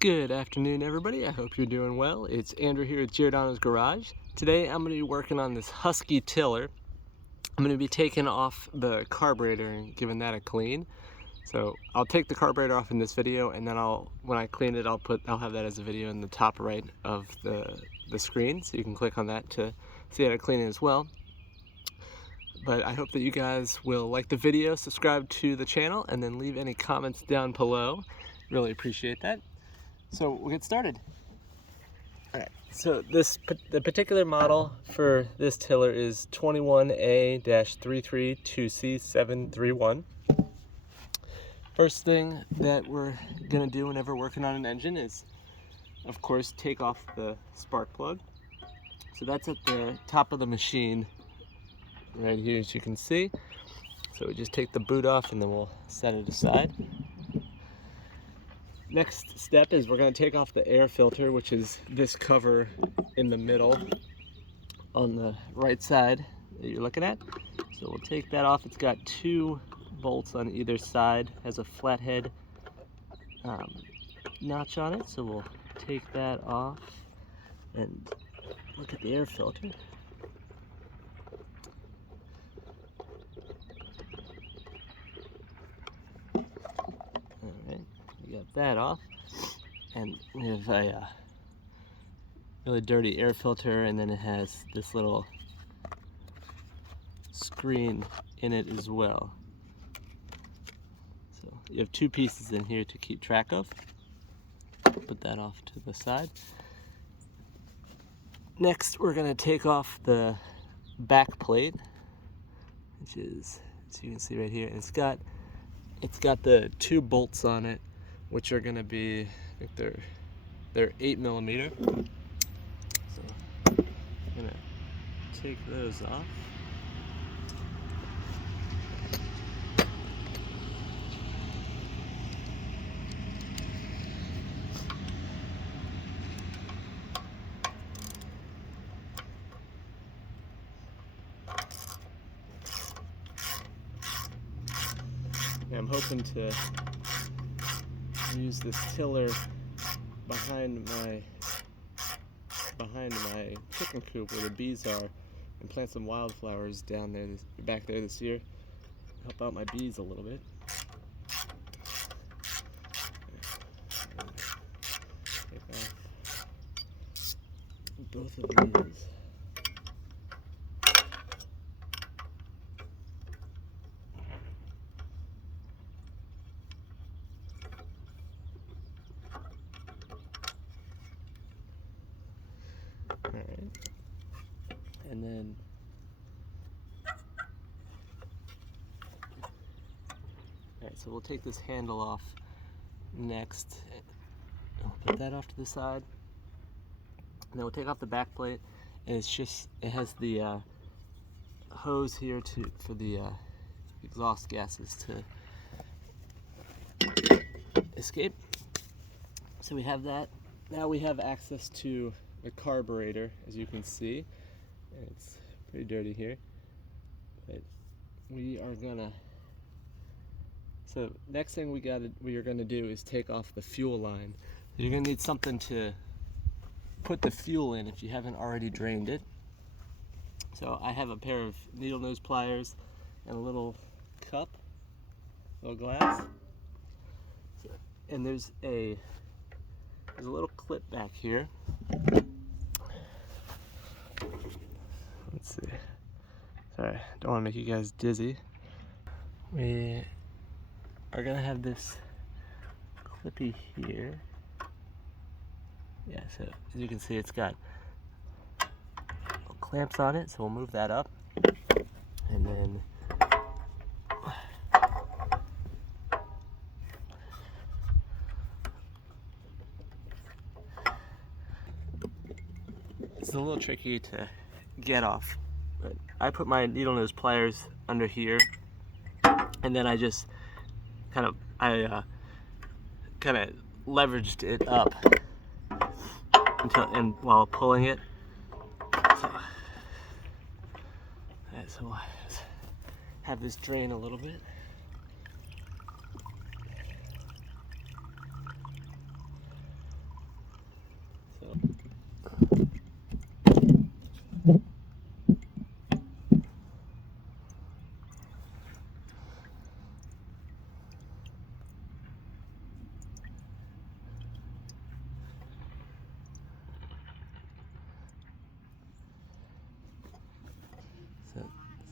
Good afternoon, everybody. I hope you're doing well. It's Andrew here at Giordano's Garage. Today I'm going to be working on this Huskee tiller. I'm going to be taking off the carburetor and giving that a clean. So I'll take the carburetor off in this video, and then when I clean it, I'll have that as a video in the top right of the screen, so you can click on that to see how to clean it as well. But I hope that you guys will like the video, subscribe to the channel, and then leave any comments down below. Really appreciate that. So we'll get started. Alright, so the particular model for this tiller is 21A-332C731. First thing that we're going to do whenever working on an engine is, of course, take off the spark plug. So that's at the top of the machine right here, as you can see. So we just take the boot off and then we'll set it aside. Next step is we're going to take off the air filter, which is this cover in the middle on the right side that you're looking at. So we'll take that off. It's got two bolts on either side, has a flathead notch on it. So we'll take that off and look at the air filter. Alright, we got that off, and we have a really dirty air filter, and then it has this little screen in it as well. So you have two pieces in here to keep track of. Put that off to the side. Next, we're going to take off the back plate, which is, as you can see right here, it's got the two bolts on it, which are going to be, I think they're 8mm. So I'm going to take those off. I'm hoping to use this tiller behind my chicken coop where the bees are, and plant some wildflowers down there, back there this year. Help out my bees a little bit. Take off both of these. Alright, and then so we'll take this handle off next. I'll put that off to the side, and then we'll take off the back plate, and it has the hose here for the exhaust gases to escape. So we have that. Now we have access to the carburetor, as you can see. It's pretty dirty here, but we are gonna, so next thing we are gonna do is take off the fuel line. You're gonna need something to put the fuel in if you haven't already drained it. So I have a pair of needle nose pliers and a little cup, little glass, and there's a little clip back here. Let's see. Sorry, don't want to make you guys dizzy. We are gonna have this clippy here. Yeah, so as you can see, it's got little clamps on it, so we'll move that up. And then it's a little tricky to get off, but I put my needle nose pliers under here, and then I just kind of leveraged it up while pulling it. So we'll just have this drain a little bit.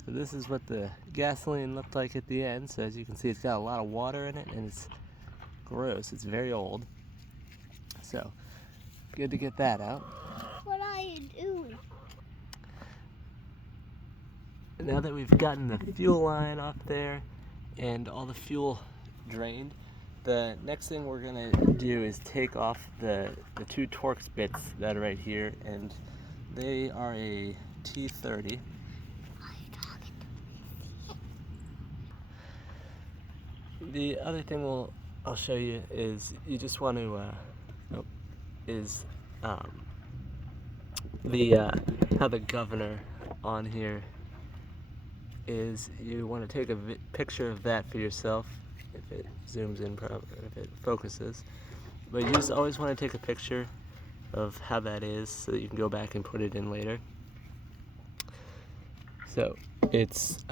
So this is what the gasoline looked like at the end. So as you can see, it's got a lot of water in it and it's gross. It's very old. So good to get that out. What are you doing? Now that we've gotten the fuel line off there and all the fuel drained, the next thing we're gonna do is take off the two Torx bits that are right here, and they are a T30. The other thing I'll show you is you just want to how the governor on here is. You want to take a picture of that for yourself if it zooms in, if it focuses. But you just always want to take a picture of how that is so that you can go back and put it in later. So it's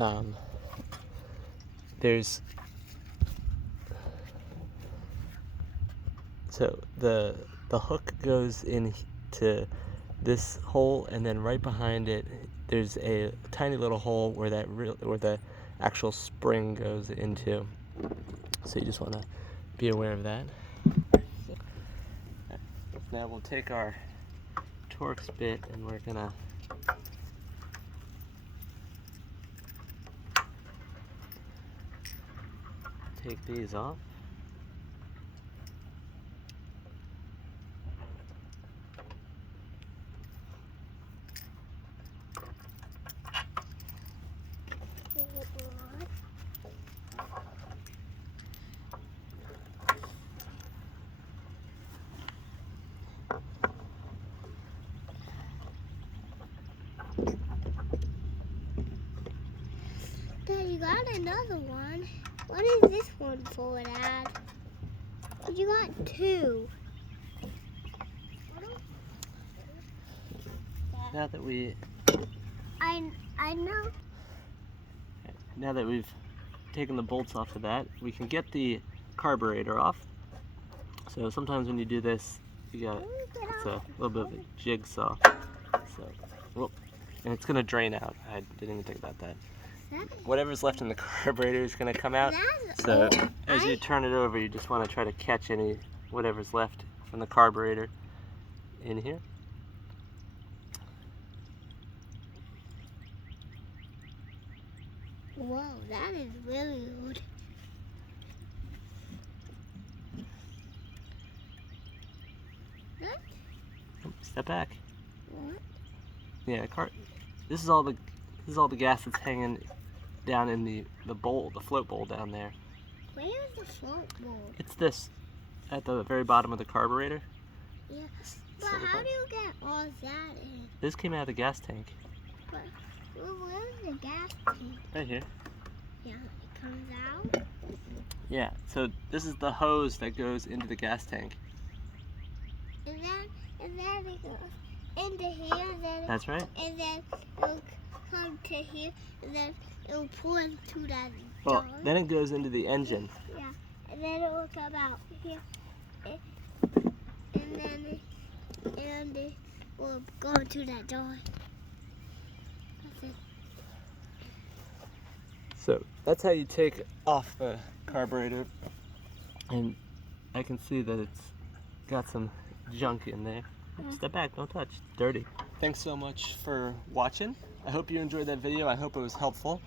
so the hook goes into this hole, and then right behind it there's a tiny little hole where the actual spring goes into. So you just want to be aware of that. Now we'll take our Torx bit and we're gonna take these off. Dad, you got another one. What is this one for, Dad? You got two. Now that I know. Now that we've taken the bolts off of that, we can get the carburetor off. So sometimes when you do this, it's a little bit of a jigsaw. So, and it's gonna drain out. I didn't even think about that. Whatever's left in the carburetor is gonna come out. So as you turn it over, you just want to try to catch whatever's left from the carburetor in here. Whoa, that is really good. What? Step back. What? Yeah, this is all the gas that's hanging down in the bowl, the float bowl down there. Where is the float bowl? It's this at the very bottom of the carburetor. Yeah, but how do you get all that in? This came out of the gas tank. But where's the gas tank? Right here. Yeah, it comes out. Yeah, so this is the hose that goes into the gas tank. And then it goes into here, and then that's right. And then it'll come to here, and then it'll pour into that Well, jar. then it goes into the engine. Yeah, and then it will come out here, and then it will go into that jar. That's it. So that's how you take off the carburetor, and I can see that it's got some junk in there. Step back, don't touch, it's dirty. Thanks so much for watching. I hope you enjoyed that video. I hope it was helpful.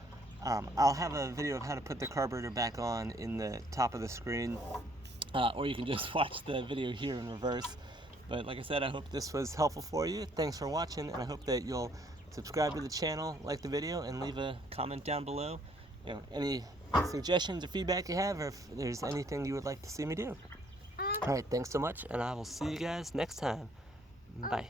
I'll have a video of how to put the carburetor back on in the top of the screen, or you can just watch the video here in reverse. But like I said, I hope this was helpful for you. Thanks for watching, and I hope that you'll subscribe to the channel, like the video, and leave a comment down below. You know, any suggestions or feedback you have, or if there's anything you would like to see me do. All right, thanks so much, and I will see you guys next time. Bye.